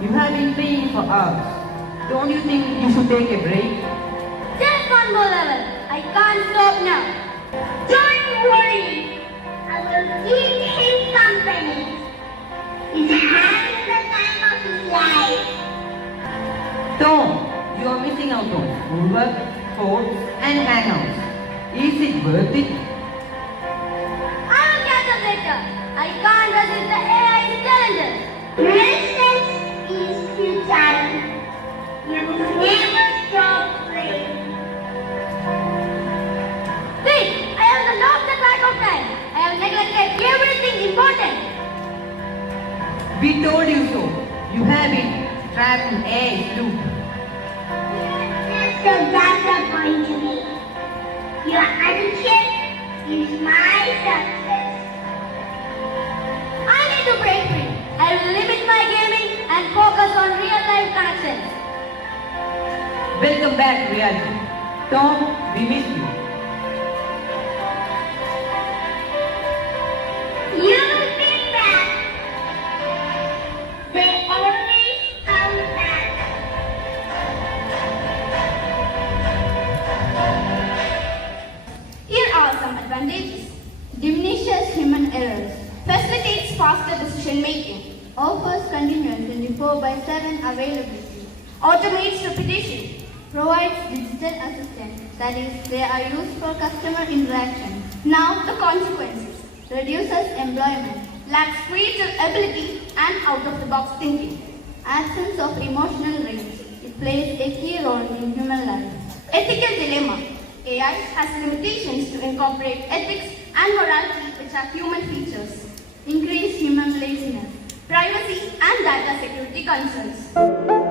You have been playing for hours. Don't you think you should take a break? Just one more level. I can't stop now. Don't worry. I will keep him company. He's having the time of his life. Tom, you are missing out on schoolwork, sports and hangouts. Is it worth it? I will catch up later. I can't resist the AI's challenges. Resistance is futile. You will never stop playing. Wait, I have lost the track of time. I have neglected everything important. We told you so. You have been trapped in AI's loop. So that's the point to me. Your addiction is my success. I need to break free. I will limit my gaming and focus on real-life connections. Welcome back to reality. Tom, we miss you. You will be back. They always come back. Here are some advantages. Diminishes human errors. Facilitates faster decision making. Offers continuous 24/7 availability. Automates repetition. Provides digital assistance. That is, they are used for customer interaction. Now the consequences. Reduces employment. Lacks creative ability and out-of-the-box thinking. Absence of emotional range. It plays a key role in human life. Ethical dilemma. AI has limitations to incorporate ethics and morality, which are human features. Increased human laziness. Privacy and data security concerns.